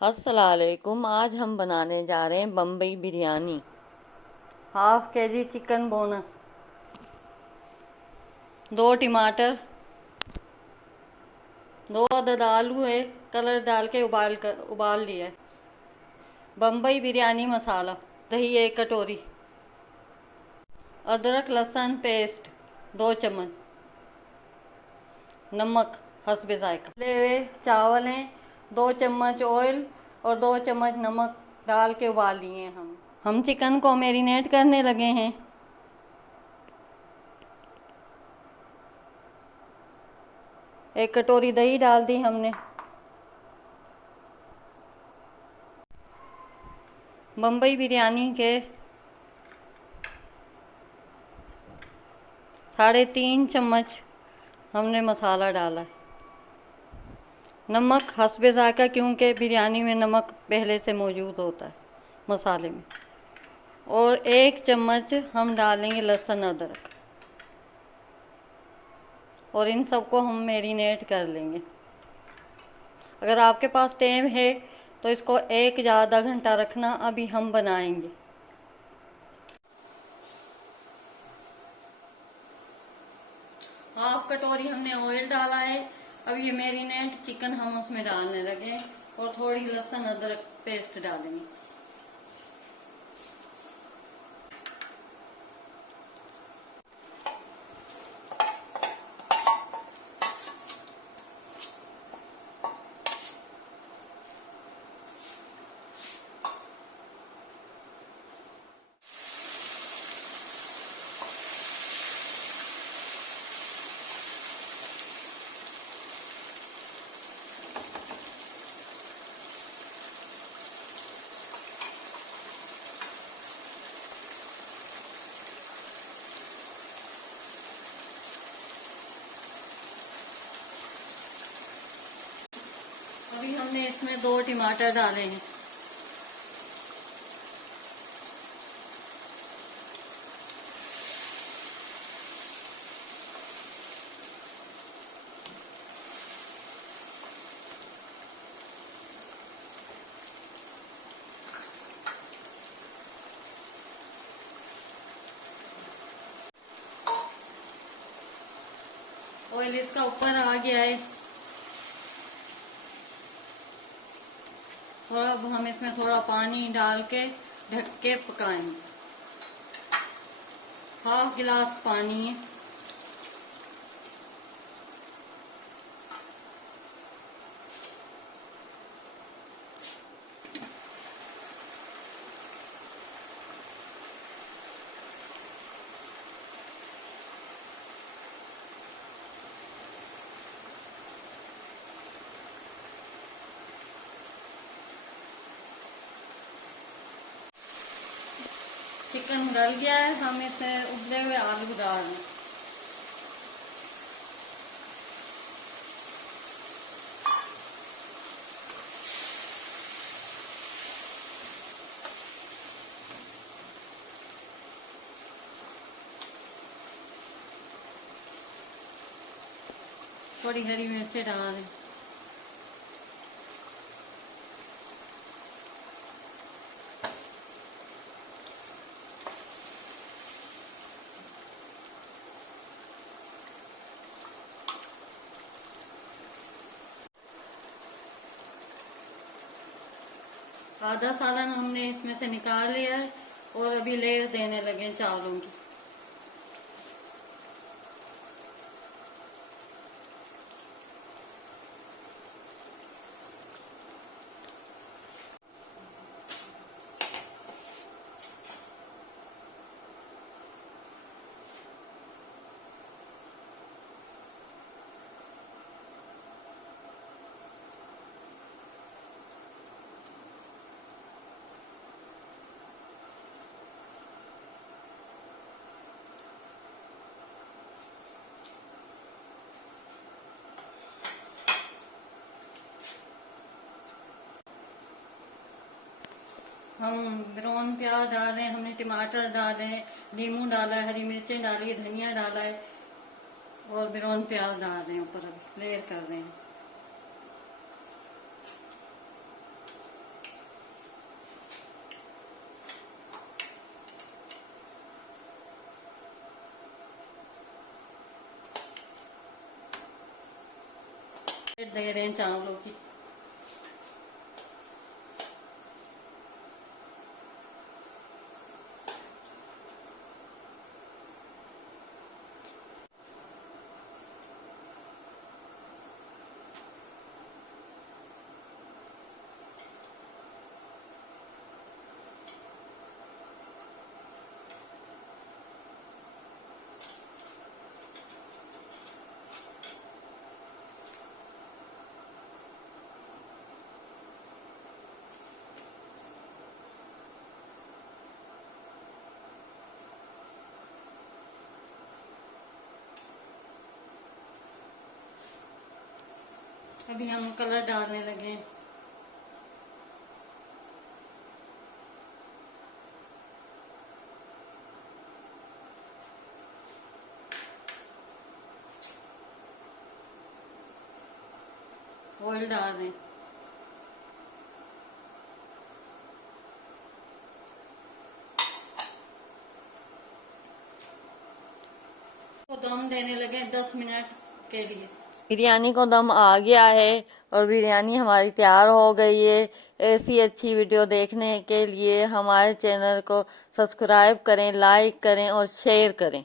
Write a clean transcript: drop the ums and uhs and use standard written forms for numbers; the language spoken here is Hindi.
अस्सलामुअलैकुम। आज हम बनाने जा रहे हैं बम्बई बिरयानी। हाफ के जी चिकन बोनस, 2 टमाटर, 2 अदद आलू है, कलर डाल के उबाल लिया है। बम्बई बिरयानी मसाला, दही 1 कटोरी, अदरक लहसुन पेस्ट 2 चम्मच, नमक हस्बे जायका। ले हुए चावल हैं, 2 चम्मच ऑयल और 2 चम्मच नमक डाल के उबाल लिए हैं हम चिकन को मैरिनेट करने लगे हैं। 1 कटोरी दही डाल दी हमने। बम्बई बिरयानी के 3.5 चम्मच हमने मसाला डाला है। नमक हस्बे ज़ायका, क्योंकि बिरयानी में नमक पहले से मौजूद होता है मसाले में। और 1 चम्मच हम डालेंगे लहसुन अदरक, और इन सबको हम मैरिनेट कर लेंगे। अगर आपके पास टाइम है तो इसको 1 या आधा घंटा रखना। अभी हम बनाएंगे। हाफ कटोरी हमने ऑयल डाला है। अब ये मैरिनेट चिकन हम उसमें डालने लगे और थोड़ी लहसुन अदरक पेस्ट डालेंगे। अभी हमने इसमें 2 टमाटर डाले हैं। ऑयल इसका ऊपर आ गया है और अब हम इसमें थोड़ा पानी डाल के ढक के पकाएंगे। हाफ गिलास पानी है। चिकन गल गया है। हम इसमें उबले हुए आलू डाल दें। थोड़ी हरी मिर्ची डाल दें। आधा सालन हमने इसमें से निकाल लिया है और अभी लेयर देने लगे चावलों की। हम ब्राउन प्याज डाल रहे हैं, हमने टमाटर डाले हैं, नींबू डाला है, हरी मिर्चें डाली है, धनिया डाला है और ब्राउन प्याज डाल रहे हैं ऊपर। अभी लेयर कर रहे हैं। दे रहे हैं चावलों की। अभी हम कलर डालने लगे हैं। ऑयल डाल रहे हैं। तो दम देने लगे 10 मिनट के लिए। बिरयानी को दम आ गया है और बिरयानी हमारी तैयार हो गई है। ऐसी अच्छी वीडियो देखने के लिए हमारे चैनल को सब्सक्राइब करें, लाइक करें और शेयर करें।